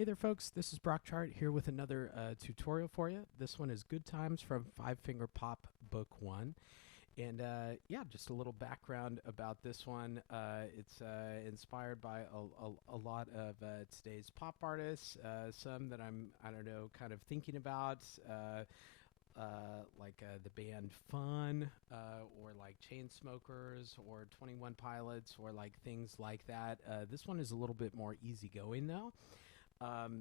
Hey there, folks. This is Brock Chart here with another tutorial for you. This one is Good Times from Five Finger Pop Book 1. And yeah, just a little background about this one. It's inspired by a lot of today's pop artists, some that I don't know, kind of thinking about, like the band Fun, or like Chainsmokers, or 21 Pilots, or like things like that. This one is a little bit more easygoing, though. I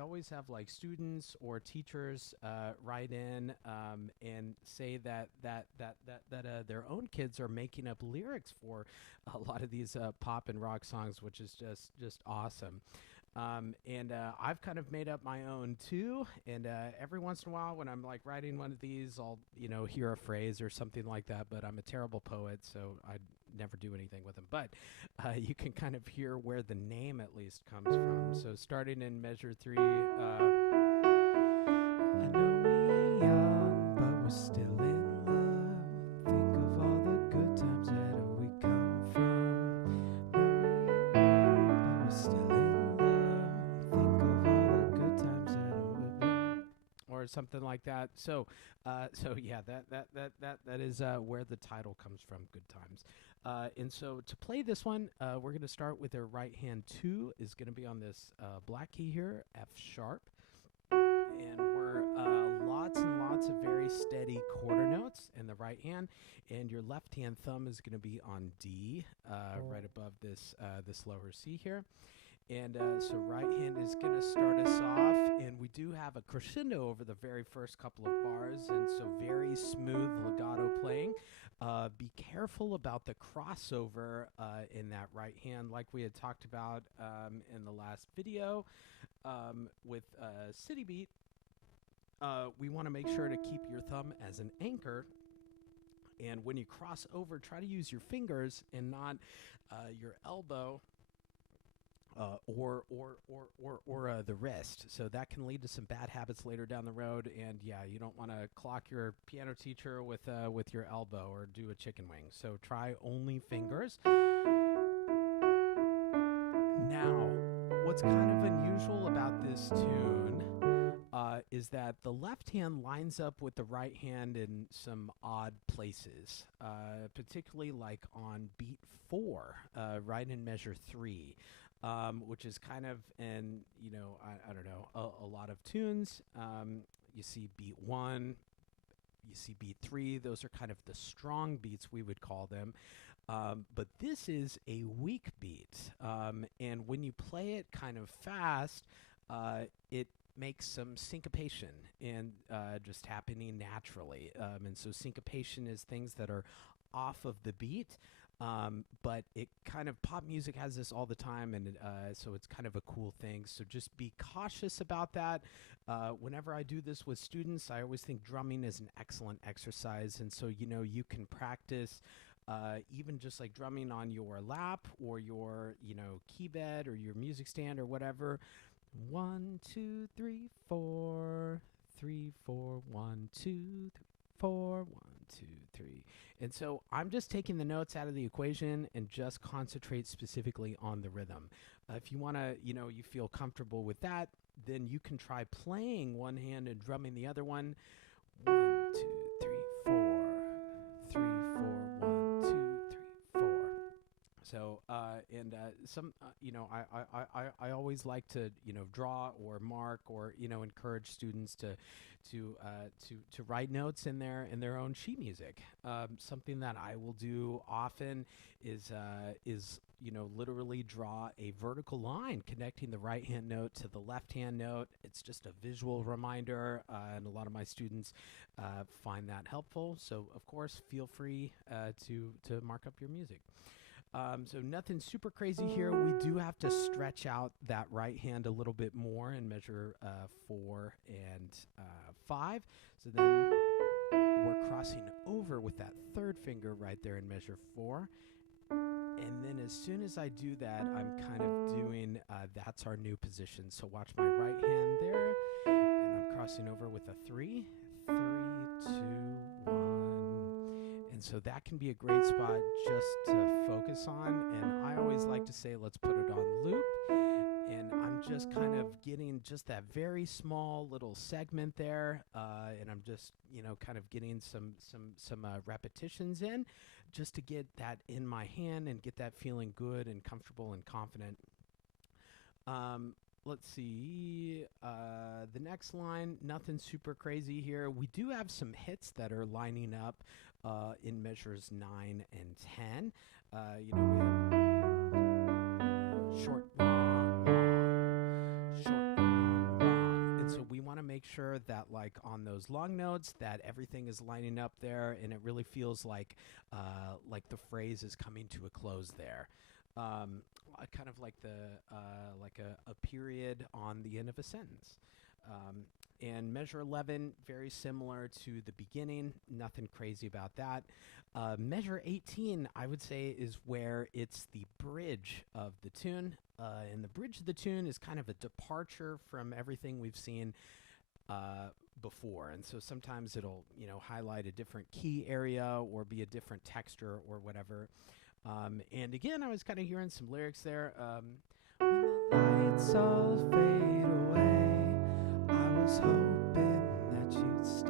always have like students or teachers write in and say that their own kids are making up lyrics for a lot of these pop and rock songs, which is just awesome. I've kind of made up my own too. And every once in a while, when I'm like writing one of these, I'll hear a phrase or something like that. But I'm a terrible poet, so I never do anything with them. But you can kind of hear where the name at least comes from. So starting in measure 3. I know we ain't young, but we're still in love. Think of all the good times that we come from. Know we ain't young, but we're still in love. Think of all the good times that we've been. Or something like that. So yeah, that is where the title comes from. Good times. And so to play this one, we're going to start with our right hand 2 is going to be on this black key here, F sharp. And we're lots and lots of very steady quarter notes in the right hand, and your left hand thumb is going to be on D, right above this lower C here. And so right hand is going to start us off, and we do have a crescendo over the very first couple of bars, and so very smooth legato playing. Be careful about the crossover in that right hand, like we had talked about in the last video with City Beat. We want to make sure to keep your thumb as an anchor. And when you cross over, try to use your fingers and not your elbow or the wrist. So that can lead to some bad habits later down the road. And yeah, you don't want to clock your piano teacher with your elbow or do a chicken wing. So try only fingers. Now, what's kind of unusual about this tune is that the left hand lines up with the right hand in some odd places, particularly like on beat 4, right in measure 3, which is kind of in, I don't know, a lot of tunes. You see beat 1, you see beat 3. Those are kind of the strong beats, we would call them. But this is a weak beat. And when you play it kind of fast, it makes some syncopation and just happening naturally. And so syncopation is things that are off of the beat. But it kind of, pop music has this all the time, and so it's kind of a cool thing. So just be cautious about that. Whenever I do this with students, I always think drumming is an excellent exercise. And so, you can practice even just like drumming on your lap or your, key bed or your music stand or whatever. 1, 2, 3, 4, 3, 4, 1, 2, 3, 4, 1, 2, 3. And so I'm just taking the notes out of the equation and just concentrate specifically on the rhythm. If you want to, you feel comfortable with that, then you can try playing one hand and drumming the other one. 1, 2, 3, 4, 3, 4, 1, 2, 3, 4. So, some, I always like to, draw or mark or, encourage students to write notes in their own sheet music. Something that I will do often is literally draw a vertical line connecting the right hand note to the left hand note. It's just a visual reminder, and a lot of my students find that helpful. So, of course, feel free to mark up your music. So nothing super crazy here. We do have to stretch out that right hand a little bit more in measure 4 and 5. So then we're crossing over with that third finger right there in measure 4. And then as soon as I do that, I'm kind of doing, that's our new position. So watch my right hand there, and I'm crossing over with a 3, 3, 2, 1. And so that can be a great spot just to focus on. And I always like to say, let's put it on loop. And I'm just kind of getting just that very small little segment there. And I'm just, kind of getting some repetitions in just to get that in my hand and get that feeling good and comfortable and confident. Let's see, the next line, nothing super crazy here. We do have some hits that are lining up in measures 9 and 10. We have short, long, long, short, long, long. And so we want to make sure that, like, on those long notes, that everything is lining up there and it really feels like the phrase is coming to a close there. Kind of like a period on the end of a sentence. And measure 11, very similar to the beginning, nothing crazy about that. Measure 18, I would say, is where it's the bridge of the tune. And the bridge of the tune is kind of a departure from everything we've seen before. And so sometimes it'll, highlight a different key area or be a different texture or whatever. And again, I was kind of hearing some lyrics there. When the lights all fade away, I was hoping that you'd stay.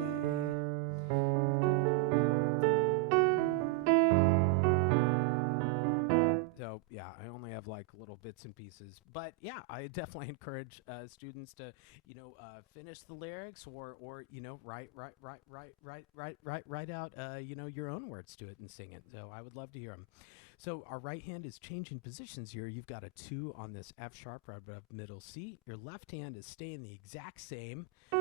So, yeah, I only have like little bits and pieces. But, yeah, I definitely encourage students to, finish the lyrics or write out, your own words to it and sing it. So I would love to hear them. So our right hand is changing positions here. You've got a 2 on this F sharp right above middle C. Your left hand is staying the exact same. And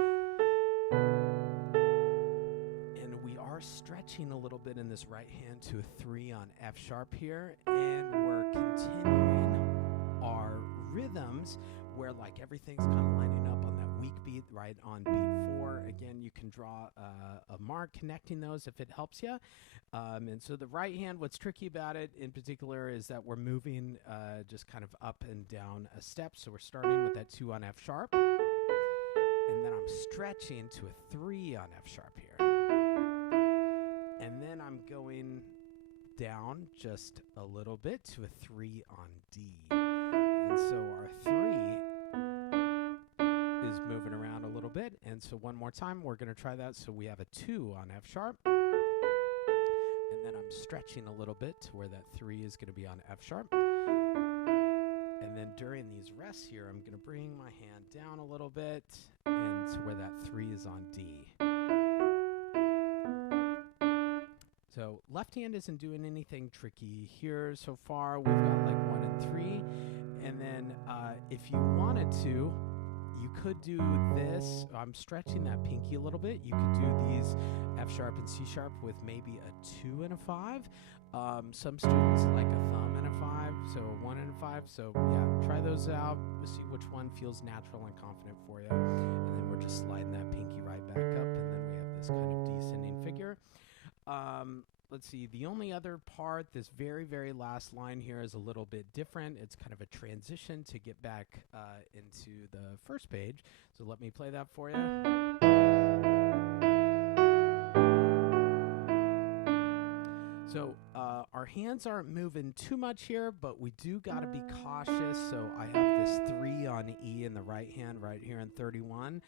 we are stretching a little bit in this right hand to a 3 on F sharp here. And we're continuing our rhythms where like everything's kind of lining up on that weak beat, right on beat 4. Again, you can draw a mark connecting those if it helps you. And so the right hand, what's tricky about it in particular is that we're moving just kind of up and down a step. So we're starting with that 2 on F sharp. And then I'm stretching to a 3 on F sharp here. And then I'm going down just a little bit to a 3 on D. And so our 3 is moving around a little bit. And so one more time, we're going to try that. So we have a 2 on F sharp. And then I'm stretching a little bit to where that 3 is going to be on F sharp. And then during these rests here, I'm going to bring my hand down a little bit and to where that 3 is on D. So left hand isn't doing anything tricky here so far. We've got like 1 and 3. And then if you wanted to, you could do this. I'm stretching that pinky a little bit. You could do these F sharp and C sharp with maybe a 2 and a 5. Some students like a thumb and a 5, so a 1 and a 5. So yeah, try those out. We'll see which one feels natural and confident for you. And then we're just sliding that pinky right back up, and then we have this kind of descending figure. Let's see, the only other part, this very, very last line here is a little bit different. It's kind of a transition to get back into the first page. So let me play that for you. So our hands aren't moving too much here, but we do got to be cautious. So I have this 3 on E in the right hand right here in 31.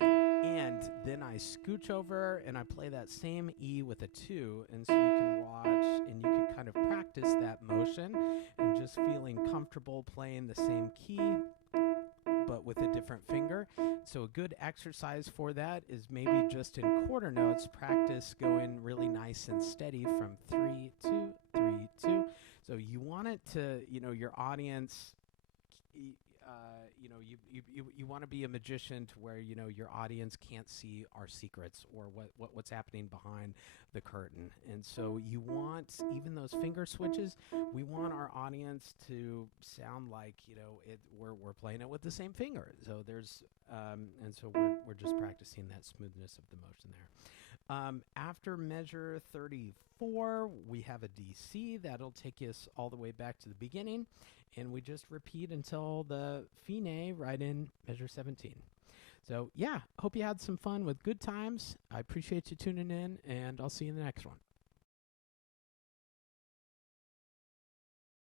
And then I scooch over and I play that same E with a 2. And so you can watch and you can kind of practice that motion and just feeling comfortable playing the same key, but with a different finger. So a good exercise for that is maybe just in quarter notes, practice going really nice and steady from 3, 2, 3, 2. So you want it to, your audience, you want to be a magician to where, your audience can't see our secrets or what's happening behind the curtain. And so you want, even those finger switches, we want our audience to sound like, we're playing it with the same finger. So there's, and so we're just practicing that smoothness of the motion there. After measure 34, we have a DC. That'll take us all the way back to the beginning. And we just repeat until the fine right in measure 17. So, yeah, hope you had some fun with good times. I appreciate you tuning in, and I'll see you in the next one.